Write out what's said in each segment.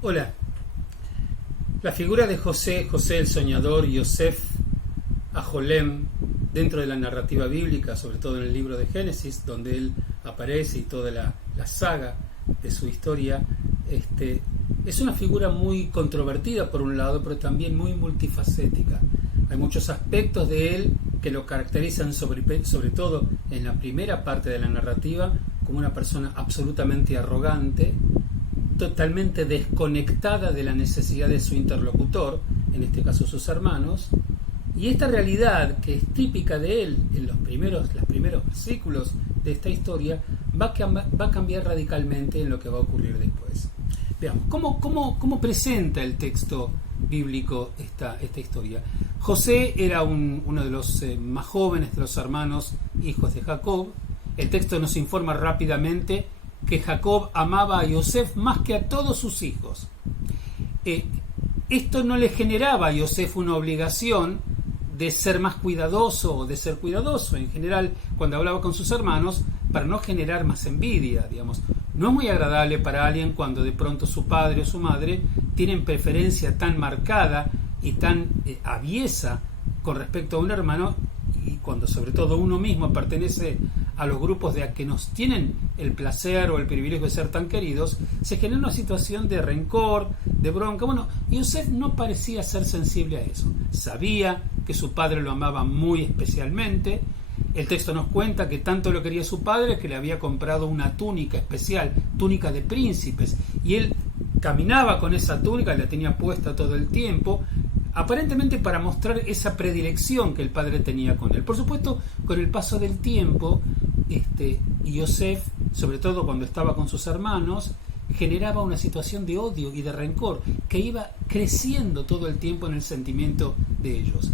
Hola, la figura de José el soñador, Yosef Aholem, dentro de la narrativa bíblica, sobre todo en el libro de Génesis, donde él aparece y toda la saga de su historia, es una figura muy controvertida por un lado, pero también muy multifacética. Hay muchos aspectos de él que lo caracterizan sobre todo en la primera parte de la narrativa como una persona absolutamente arrogante, totalmente desconectada de la necesidad de su interlocutor, en este caso sus hermanos, y esta realidad que es típica de él en los primeros versículos de esta historia va a cambiar radicalmente en lo que va a ocurrir después. Veamos, ¿cómo presenta el texto bíblico esta historia? José era uno de los más jóvenes de los hermanos hijos de Jacob. El texto nos informa rápidamente que Jacob amaba a Yosef más que a todos sus hijos. Esto no le generaba a Yosef una obligación de ser más cuidadoso o de ser cuidadoso en general cuando hablaba con sus hermanos, para no generar más envidia, digamos. No es muy agradable para alguien cuando de pronto su padre o su madre tienen preferencia tan marcada y tan aviesa con respecto a un hermano, y cuando sobre todo uno mismo pertenece a los grupos de a que nos tienen el placer o el privilegio de ser tan queridos, se genera una situación de rencor, de bronca. Bueno, Yosef no parecía ser sensible a eso. Sabía que su padre lo amaba muy especialmente. El texto nos cuenta que tanto lo quería su padre que le había comprado una túnica especial, túnica de príncipes, y él caminaba con esa túnica, la tenía puesta todo el tiempo, aparentemente para mostrar esa predilección que el padre tenía con él. Por supuesto, con el paso del tiempo, Yosef, sobre todo cuando estaba con sus hermanos, generaba una situación de odio y de rencor que iba creciendo todo el tiempo en el sentimiento de ellos.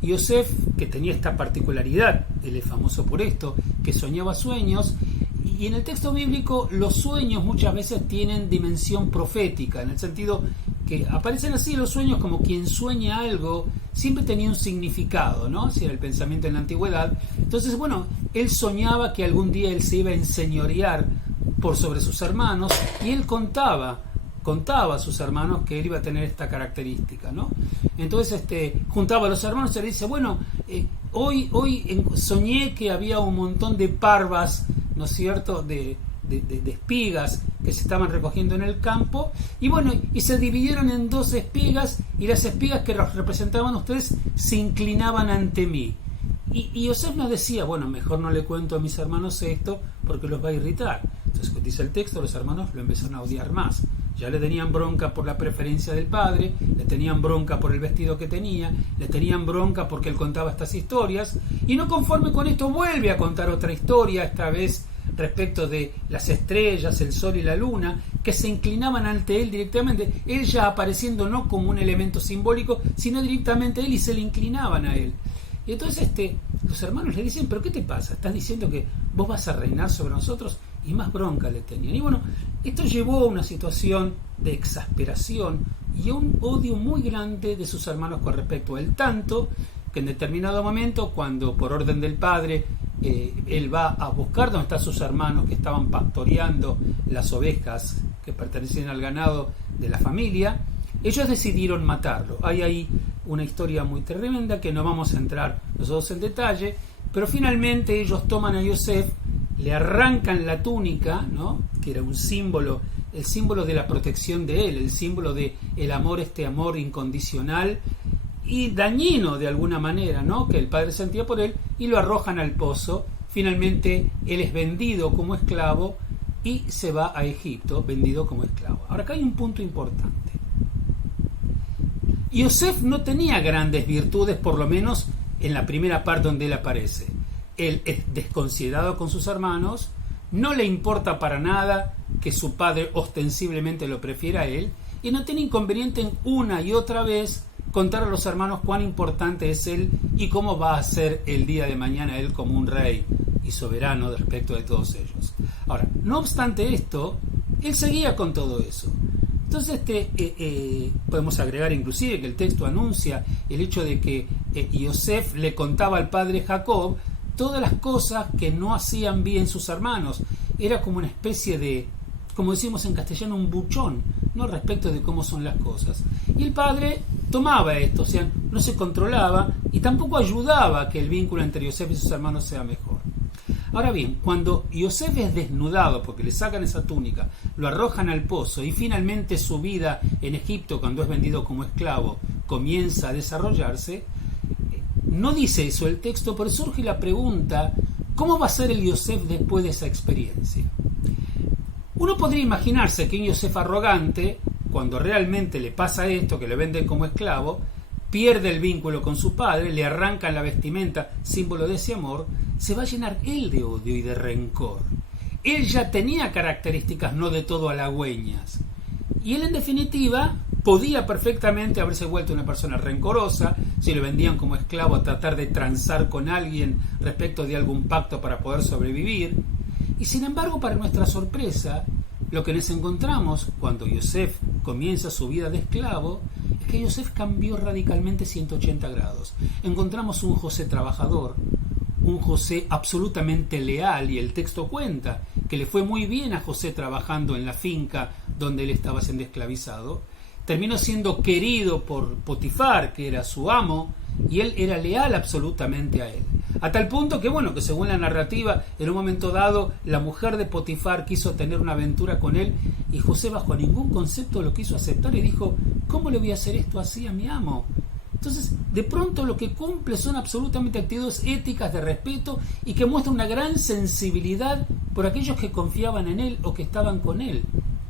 Yosef, que tenía esta particularidad, él es famoso por esto, que soñaba sueños, y en el texto bíblico los sueños muchas veces tienen dimensión profética, en el sentido que aparecen así los sueños como quien sueña algo, siempre tenía un significado, ¿no? Si era el pensamiento en la antigüedad. Entonces, bueno, él soñaba que algún día él se iba a enseñorear por sobre sus hermanos, y él contaba a sus hermanos que él iba a tener esta característica, ¿no? Entonces juntaba a los hermanos y le dice, bueno, hoy soñé que había un montón de parvas, ¿no es cierto?, de espigas que se estaban recogiendo en el campo, y bueno, y se dividieron en dos espigas, y las espigas que los representaban ustedes se inclinaban ante mí. Y Yosef nos decía, bueno, mejor no le cuento a mis hermanos esto porque los va a irritar. Entonces, dice el texto, los hermanos lo empezaron a odiar más. Ya le tenían bronca por la preferencia del padre, le tenían bronca por el vestido que tenía, le tenían bronca porque él contaba estas historias, y no conforme con esto vuelve a contar otra historia, esta vez respecto de las estrellas, el sol y la luna, que se inclinaban ante él directamente, él ya apareciendo no como un elemento simbólico, sino directamente a él, y se le inclinaban a él. Y entonces los hermanos le dicen, ¿pero qué te pasa? ¿Estás diciendo que vos vas a reinar sobre nosotros? Y más bronca le tenían. Y bueno, esto llevó a una situación de exasperación y a un odio muy grande de sus hermanos con respecto a él, tanto que en determinado momento, cuando por orden del padre él va a buscar donde están sus hermanos que estaban pastoreando las ovejas que pertenecían al ganado de la familia, ellos decidieron matarlo. Hay ahí una historia muy tremenda que no vamos a entrar nosotros en detalle, pero finalmente ellos toman a Yosef, le arrancan la túnica, ¿no?, que era un símbolo, el símbolo de la protección de él, el símbolo de el amor, amor incondicional y dañino de alguna manera, ¿no?, que el padre sentía por él, y lo arrojan al pozo. Finalmente él es vendido como esclavo y se va a Egipto, vendido como esclavo. Ahora, acá hay un punto importante. Yosef no tenía grandes virtudes, por lo menos en la primera parte donde él aparece. Él es desconsiderado con sus hermanos, no le importa para nada que su padre ostensiblemente lo prefiera a él, y no tiene inconveniente en una y otra vez contar a los hermanos cuán importante es él y cómo va a ser el día de mañana él como un rey y soberano respecto de todos ellos. Ahora, no obstante esto, él seguía con todo eso. Entonces podemos agregar inclusive que el texto anuncia el hecho de que Yosef le contaba al padre Jacob todas las cosas que no hacían bien sus hermanos. Era como una especie de, como decimos en castellano, un buchón. ¿no?, respecto de cómo son las cosas. Y el padre tomaba esto, o sea, no se controlaba y tampoco ayudaba a que el vínculo entre Yosef y sus hermanos sea mejor. Ahora bien, cuando Yosef es desnudado, porque le sacan esa túnica, lo arrojan al pozo y finalmente su vida en Egipto, cuando es vendido como esclavo, comienza a desarrollarse, no dice eso el texto, pero surge la pregunta: ¿cómo va a ser el Yosef después de esa experiencia? Uno podría imaginarse que un Yosef arrogante, cuando realmente le pasa esto, que le venden como esclavo, pierde el vínculo con su padre, le arrancan la vestimenta, símbolo de ese amor, se va a llenar él de odio y de rencor. Él ya tenía características no de todo halagüeñas. Y él, en definitiva, podía perfectamente haberse vuelto una persona rencorosa, si lo vendían como esclavo, a tratar de transar con alguien respecto de algún pacto para poder sobrevivir. Y sin embargo, para nuestra sorpresa, lo que nos encontramos cuando Yosef comienza su vida de esclavo es que Yosef cambió radicalmente 180 grados. Encontramos un José trabajador, un José absolutamente leal, y el texto cuenta que le fue muy bien a José trabajando en la finca donde él estaba siendo esclavizado. Terminó siendo querido por Potifar, que era su amo, y él era leal absolutamente a él. A tal punto que, bueno, que según la narrativa, en un momento dado, la mujer de Potifar quiso tener una aventura con él, y José bajo ningún concepto lo quiso aceptar y dijo: ¿cómo le voy a hacer esto así a mi amo? Entonces, de pronto lo que cumple son absolutamente actitudes éticas de respeto y que muestran una gran sensibilidad por aquellos que confiaban en él o que estaban con él.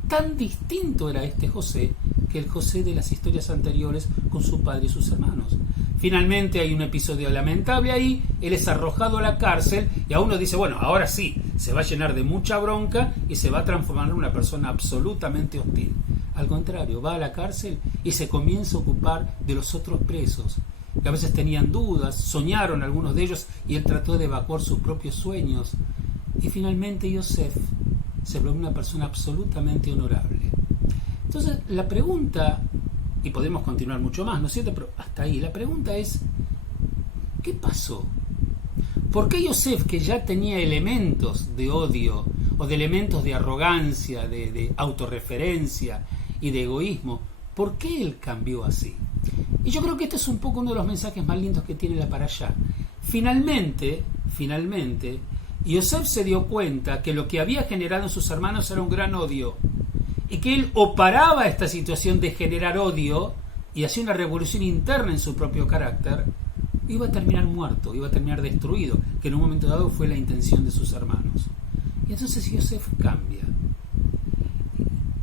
Tan distinto era este José que el José de las historias anteriores con su padre y sus hermanos. Finalmente hay un episodio lamentable ahí, él es arrojado a la cárcel y a uno dice: bueno, ahora sí, se va a llenar de mucha bronca y se va a transformar en una persona absolutamente hostil. Al contrario, va a la cárcel y se comienza a ocupar de los otros presos, que a veces tenían dudas, soñaron algunos de ellos y él trató de evacuar sus propios sueños. Y finalmente Yosef se volvió una persona absolutamente honorable. Entonces la pregunta, y podemos continuar mucho más, ¿no es cierto?, pero hasta ahí, la pregunta es: ¿qué pasó? ¿Por qué Yosef, que ya tenía elementos de odio o de elementos de arrogancia, de autorreferencia y de egoísmo, por qué él cambió así? Y yo creo que este es un poco uno de los mensajes más lindos que tiene la Parashá. Finalmente, Yosef se dio cuenta que lo que había generado en sus hermanos era un gran odio, y que él o paraba esta situación de generar odio y hacía una revolución interna en su propio carácter, iba a terminar muerto, iba a terminar destruido, que en un momento dado fue la intención de sus hermanos. Y entonces Yosef cambia.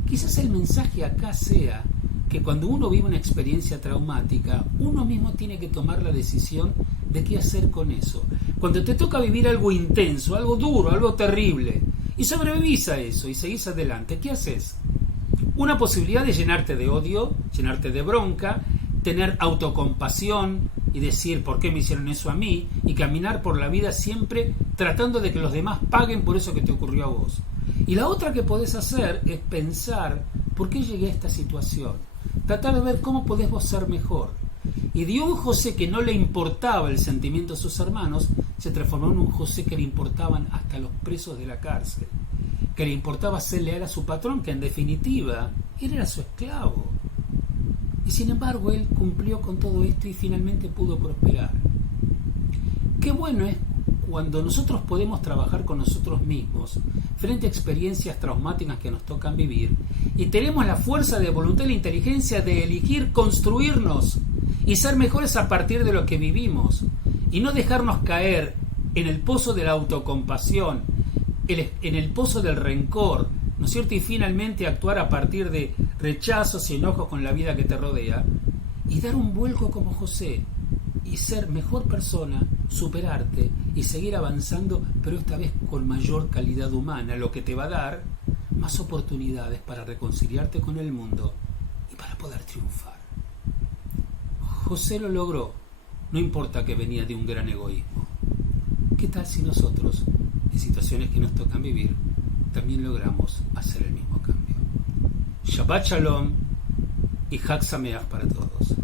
Quizás el mensaje acá sea que cuando uno vive una experiencia traumática, uno mismo tiene que tomar la decisión de qué hacer con eso. Cuando te toca vivir algo intenso, algo duro, algo terrible, y sobrevivís a eso y seguís adelante, ¿qué haces? Una posibilidad de llenarte de odio, llenarte de bronca, tener autocompasión y decir ¿por qué me hicieron eso a mí? Y caminar por la vida siempre tratando de que los demás paguen por eso que te ocurrió a vos. Y la otra que podés hacer es pensar ¿por qué llegué a esta situación? Tratar de ver cómo podés vos ser mejor. Y de un José que no le importaba el sentimiento de sus hermanos, se transformó en un José que le importaban hasta los presos de la cárcel, que le importaba ser leal a su patrón, que en definitiva él era su esclavo. Y sin embargo él cumplió con todo esto y finalmente pudo prosperar. Qué bueno es cuando nosotros podemos trabajar con nosotros mismos frente a experiencias traumáticas que nos tocan vivir y tenemos la fuerza de voluntad y la inteligencia de elegir construirnos y ser mejores a partir de lo que vivimos y no dejarnos caer en el pozo de la autocompasión, en el pozo del rencor, ¿no es cierto? Y finalmente actuar a partir de rechazos y enojos con la vida que te rodea y dar un vuelco como José y ser mejor persona, superarte y seguir avanzando, pero esta vez con mayor calidad humana, lo que te va a dar más oportunidades para reconciliarte con el mundo y para poder triunfar. José lo logró, no importa que venía de un gran egoísmo. ¿Qué tal si nosotros, en situaciones que nos tocan vivir, también logramos hacer el mismo cambio? Shabbat Shalom y Hag Sameach para todos.